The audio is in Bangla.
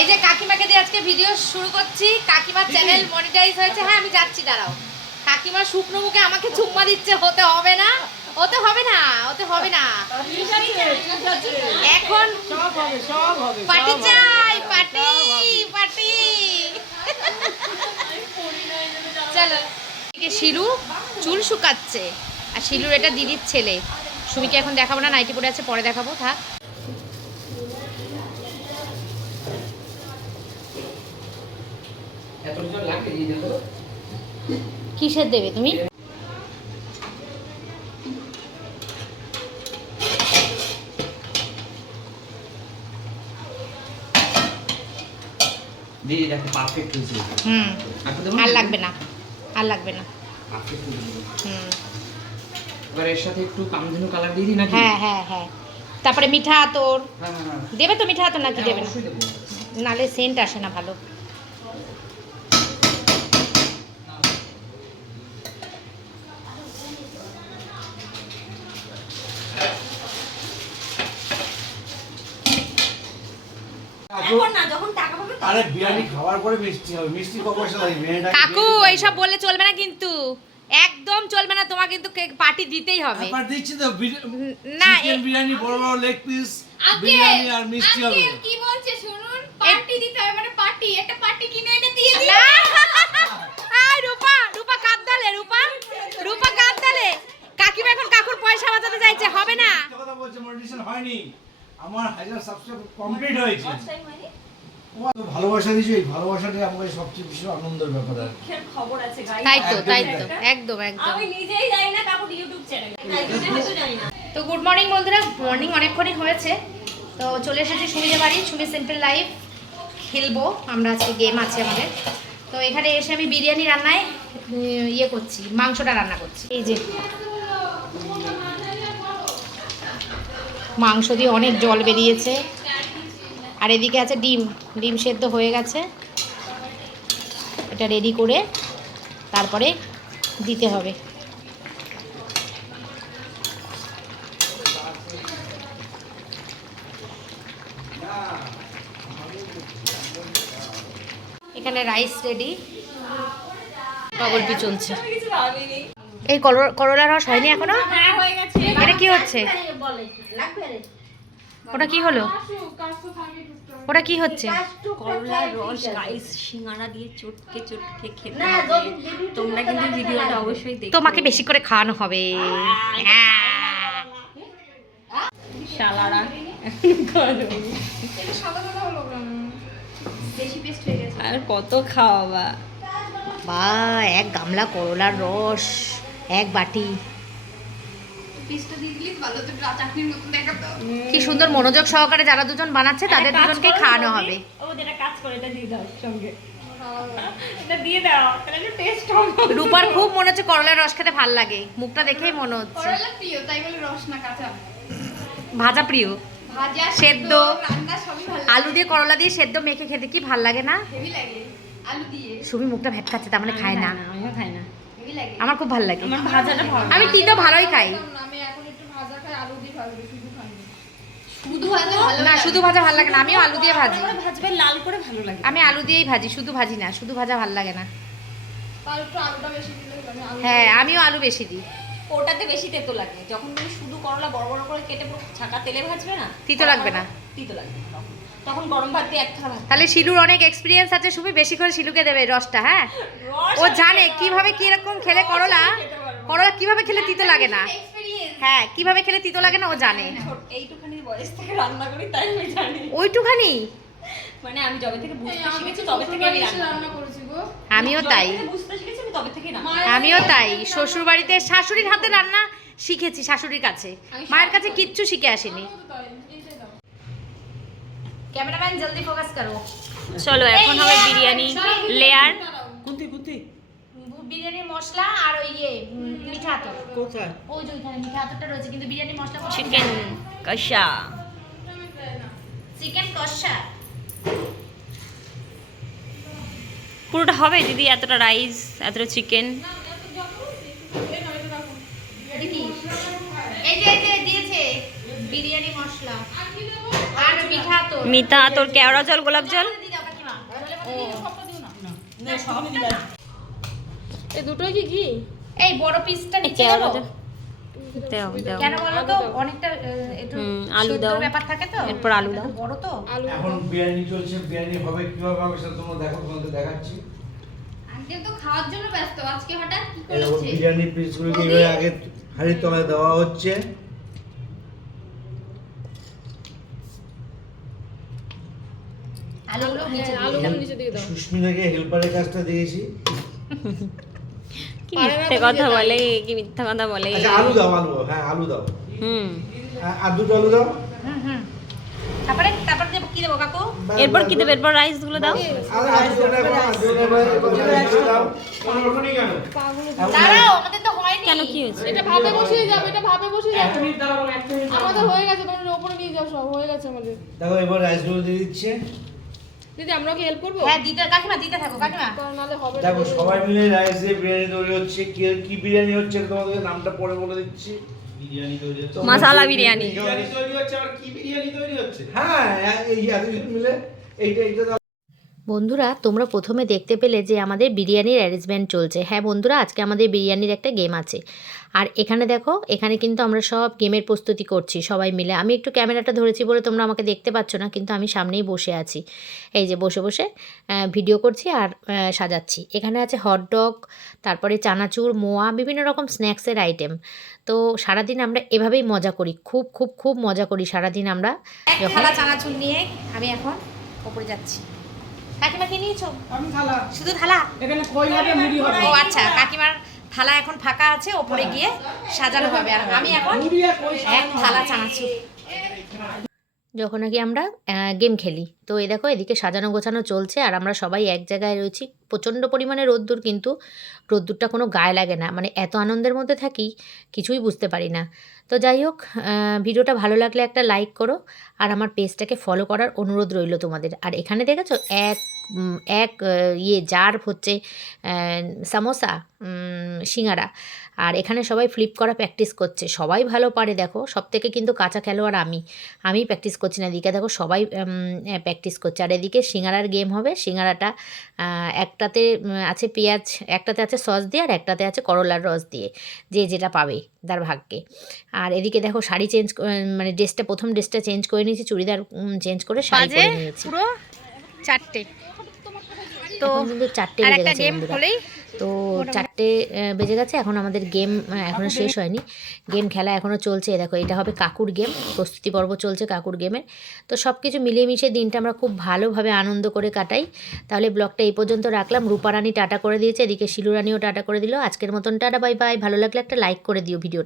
এই যে কাকিমাকে দিয়ে আজকে ভিডিও শুরু করছি। কাকিমার চ্যানেল মনিটাইজ হয়েছে। হ্যাঁ আমি যাচ্ছি দাঁড়াও। কাকিমা শুকনো মুখে আমাকে চুম্মা দিচ্ছে হতে হবে না। হতে হবে না হতে হবে না। এখন পার্টি চাই পার্টি পার্টি। চলো শিলু চুল শুকাচ্ছে। আর শিলুর এটা দিদির ছেলে। সুমিকে এখন দেখাবো না নাইটি পরে আছে পরে দেখাবো থাক এত জল লাগে দিয়ে দেবো কিসের দেবে তুমি? দিদি দেখো পারফেক্ট হয়েছে। হুম। আর লাগবে না। আর লাগবে না। পারফেক্ট হুম। এবার এর সাথে একটু কামধেনু কালার দিয়ে দিই নাকি? হ্যাঁ হ্যাঁ হ্যাঁ। তারপরে মিঠা আতর। হ্যাঁ হ্যাঁ, হ্যাঁ। দেবে তো মিঠা আতর নাকি দেবে না? নালে সেন্ট আসে না ভালো এখন না যখন টাকা পাবে তখন আরে বিরিয়ানি খাওয়ার পরে মিষ্টি হবে মিষ্টি পয়সা লাগে কাকু এইসব বললে চলবে না কিন্তু। একদম চলবে না তোমার কিন্তু পার্টি দিতেই হবে। একবার দিচ্ছি তো না, চিকেন বিরিয়ানি বড় বড় লেগ পিস বিরিয়ানি আর মিষ্টি হবে। কি বলছে শুনুন? পার্টি দিতে হবে মানে পার্টি একটা পার্টি কিনে এনে দিয়ে দিই না। আই রূপা রূপা কাঁদ দালে রূপা রূপা কাঁদ দালে কাকিমা এখন কাকুর পয়সা বাঁচাতে চাইছে হবে না। কথা বলছে মনিটেশন হয়নি। আমার হাজার সাবস্ক্রাইব কমপ্লিট হয়েছে। ভালোবাসা দিয়েছ এই ভালোবাসাটাই আমাকে সবচেয়ে বেশি আনন্দের ব্যাপার আর খবর আছে তাই তো তাই তো একদম একদম একদম। আমি নিজেই জানি না কাকুর ইউটিউব চ্যানেল তাই জন্য হয়তো জানি না। তো গুড মর্নিং বন্ধুরা মর্নিং অনেকক্ষণই হয়েছে। তো চলে এসেছি সুমিদের বাড়ি সুমি সিম্পল লাইফ খেলব। আমরা আজকে গেম আছে আমাদের। তো এখানে এসে আমি বিরিয়ানি রান্নায় ইয়ে করছি মাংসটা রান্না করছি। এই যে। মাংস দিয়ে অনেক জল বেরিয়েছে। আর এদিকে আছে ডিম। ডিম সেদ্ধ হয়ে গেছে। এটা রেডি করে তারপরে দিতে হবে। এখানে রাইস রেডি চলছে। এই করলা- করলা রস হয়নি এখনও? হয়ে এটা কি হচ্ছে? ওটা কি হলো? ওটা কি হচ্ছে? করলার রস গাইস সিঙ্গারা দিয়ে চটকে চটকে খেতে তোমরা কিন্তু ভিডিওটা অবশ্যই দেখো তোমাকে বেশি করে খাওয়ানো হবে। হ্যাঁ। শালারা। আর কত খাওয়াবা বা এক গামলা করলার রস এক বাটি। কি সুন্দর মনোযোগ সহকারে যারা দুজন বানাচ্ছে তাদের দুজনকে খাওয়ানো হবে। ও কাজ করে এটা দিয়ে দাও সঙ্গে। দিয়ে দাও তাহলে টেস্ট হবে। রূপার খুব মনে হচ্ছে করলার রস খেতে ভালো লাগে। মুখটা দেখেই মনে হচ্ছে। করলা প্রিয় তাই বলে রস না কাঁচা। ভাজা প্রিয়। ভাজা সেদ্ধ, রান্না সবই ভালো আলু দিয়ে করলা দিয়ে সেদ্ধ মেখে খেতে কি ভালো লাগে না? হেভি লাগে আলু দিয়ে। সুমি মুখটা ভেটকাচ্ছে তার মানে খায় না। আমিও খাই না। আমার খুব ভালো লাগে। আমার ভাজাটা ভালো আমি তিতো ভালোই খাই না, আমি এখন একটু ভাজা খাই আলু দিয়ে ভাজবে শুধু খাই না। শুধু ভাজা ভালো না শুধু ভাজা ভালো লাগে না আমিও আলু দিয়ে ভাজি। ভাজবে লাল করে ভালো লাগে। আমি আলু দিয়েই ভাজি শুধু ভাজি না শুধু ভাজা ভালো লাগে না। হ্যাঁ আমিও আলু বেশি দিই। ওটাতে বেশি তেতো লাগে যখন তুমি শুধু করলা বড় বড় করে কেটে ছাকা তেলে ভাজবে না? তিতো লাগবে না। তিতো লাগবে তখন। তখন গরম ভাত দিয়ে এক থালা তাহলে শিলুর অনেক এক্সপিরিয়েন্স আছে সুমি বেশি করে শিলুকে দেবে রসটা হ্যাঁ? রস ও জানে কীভাবে কীরকম খেলে করলা। করলা কীভাবে খেলে তিতো লাগে না। হ্যাঁ কীভাবে খেলে তিতো লাগে না ও জানে। এইটুখানি বয়স থেকে রান্না করি তাই আমি জানি। ওইটুখানি? মানে আমি যবে থেকে বুঝতে শিখেছি তবে থেকে আমি রান্না রান্না করেছি গো। আমিও তাই। বুঝতে শিখেছি আমি তবে থেকে রান্না আমিও তাই শ্বশুর বাড়িতে শাশুড়ির হাতে রান্না শিখেছি শাশুড়ির কাছে। মায়ের কাছে কিচ্ছু শিখে আসিনি। ক্যামেরাম্যান জলদি ফোকাস করো। চলো এখন হবে বিরিয়ানি লেয়ার কুন্তি কুন্তি। বিরিয়ানির মশলা আর ওই ইয়ে মিঠা আতর। কোথায়? ওই যে ওইখানে মিঠা আতরটা রয়েছে কিন্তু বিরিয়ানির মশলা চিকেন কষা। চিকেন কষা। পুরোটা হবে দিদি এতটা রাইস এতটা চিকেন এটা কি? এই যে এই যে দিয়েছে বিরিয়ানি মশলা। আর মিঠা আতর। মিতা তোর কেওড়া জল গোলাপ জল? দিদা এই দুটোই কি ঘি? এই বড় পিসটা নিচে দেবো? দাও। দাও দাও। কেন বলো তো? অনেকটা একটু আলু দাও। ব্যাপার থাকে তো? এরপর আলু দাও। বড় তো? আলু এখন বিরিয়ানি চলছে বিরিয়ানি হবে কীভাবে হবে সেটা তোমরা দেখো তোমাদের দেখাচ্ছি। আঙ্কেল তো খাওয়ার জন্য ব্যস্ত আজকে হঠাৎ কি করেছে? বিরিয়ানি পিসগুলোকে এভাবে আগে হাঁড়ির তলায় দেওয়া হচ্ছে। আলুগুলো নিচে হ্যাঁ, আলুগুলো নিচে দিয়ে দাও। সুস্মিতাকে হেল্পারের কাজটা দিয়েছি। কি মিথ্যে কথা বলে কি মিথ্যা কথা বলে? আচ্ছা আলু দাও আলু হ্যাঁ আলু দাও। হুম। আর দুটো আলু দাও। হুম হুম। তারপরে তারপর দেবো কি দেবো কাকু? এরপর কি দেবে? এরপর রাইসগুলো দাও? দাঁড়াও আমাদের তো হয়নি। কেন কি হয়েছে? এটা ভাবে বসিয়ে যাবে এটা ভাবে বসিয়ে এক যাবে মিনিট দাঁড়াবো এক মিনিট আমাদের হয়ে গেছে তোমরা উপরে নিয়ে যাও সব হয়ে গেছে আমাদের। দেখো এবার রাইসগুলো দিয়ে দিচ্ছে। দিদি আমরা কি হেল্প করব? হ্যাঁ দিতে কাকিমা দিতে থাকো কাকিমা। নাহলে হবে দেখো সবাই মিলে রাইস দিয়ে বিরিয়ানি তৈরি হচ্ছে কি কি বিরিয়ানি হচ্ছে তোমাদেরকে নামটা পরে বলে দিচ্ছি। বিরিয়ানি তৈরি হচ্ছে। মাসালা বিরিয়ানি। বিরিয়ানি তৈরি হচ্ছে আর কি বিরিয়ানি তৈরি হচ্ছে? হ্যাঁ এই এতজন মিলে এইটা এইটা। বন্ধুরা তোমরা প্রথমে দেখতে পেলে যে আমাদের বিরিয়ানির অ্যারেঞ্জমেন্ট চলছে। হ্যাঁ বন্ধুরা আজকে আমাদের বিরিয়ানির একটা গেম আছে। আর এখানে দেখো এখানে কিন্তু আমরা সব গেমের প্রস্তুতি করছি সবাই মিলে। আমি একটু ক্যামেরাটা ধরেছি বলে তোমরা আমাকে দেখতে পাচ্ছ না কিন্তু আমি সামনেই বসে আছি। এই যে বসে বসে ভিডিও করছি আর সাজাচ্ছি। এখানে আছে হটডগ তারপরে চানাচুর মোয়া বিভিন্ন রকম স্ন্যাক্সের আইটেম তো সারাদিন আমরা এভাবেই মজা করি খুব খুব খুব মজা করি সারাদিন আমরা। চানাচুর নিয়ে আমি এখন ওপরে যাচ্ছি। কাকিমা কি নিয়েছো? আমি থালা। শুধু থালা? এখানে কই হবে মুড়ি হবে। ও আচ্ছা কাকিমার থালা এখন ফাঁকা আছে ওপরে গিয়ে সাজানো হবে। আর আমি এখন এক থালা চানাচ্ছি যখন নাকি আমরা গেম খেলি। তো এই দেখো, এদিকে সাজানো গোছানো চলছে আর আমরা সবাই এক জায়গায় রয়েছি। প্রচণ্ড পরিমাণে রোদ্দুর কিন্তু রোদ্দুরটা কোনো গায়ে লাগে না। মানে এত আনন্দের মধ্যে থাকি, কিছুই বুঝতে পারি না। তো যাই হোক ভিডিওটা ভালো লাগলে একটা লাইক করো আর আমার পেজটাকে ফলো করার অনুরোধ রইল তোমাদের। আর এখানে দেখেছ, এক এক ইয়ে জার হচ্ছে সামোসা সিঙ্গারা। আর এখানে সবাই ফ্লিপ করা প্র্যাকটিস করছে। সবাই ভালো পারে দেখো সব থেকে কিন্তু কাঁচা খেলোয়াড় আমি। আমি প্র্যাকটিস করছি না। এদিকে দেখো সবাই প্র্যাকটিস করছে। আর এদিকে সিঙ্গারার গেম হবে। সিঙ্গারাটা একটাতে আছে পেঁয়াজ একটাতে আছে সস দিয়ে আর একটাতে আছে করলার রস দিয়ে। যে যেটা পাবে তার ভাগ্যে। আর এদিকে দেখো শাড়ি চেঞ্জ মানে ড্রেসটা প্রথম ড্রেসটা চেঞ্জ করে নিয়েছি। চুড়িদার চেঞ্জ করে শাড়ি পরে নিয়েছি। পুরো চারটে। তো কিন্তু চারটে বেজে গেছে বন্ধুরা। তো চারটে বেজে গেছে এখন আমাদের গেম এখনও শেষ হয়নি। গেম খেলা এখনও চলছে দেখো এটা হবে কাকুর গেম প্রস্তুতি পর্ব চলছে কাকুর গেমের তো সব কিছু মিলিয়ে মিশিয়ে দিনটা আমরা খুব ভালোভাবে আনন্দ করে কাটাই। তাহলে ব্লগটা এই পর্যন্ত রাখলাম। রূপারানি টাটা করে দিয়েছে এদিকে শিলুরানিও টাটা করে দিল। আজকের মতন টাটা বাই বাই। ভালো লাগলে একটা লাইক করে দিও ভিডিও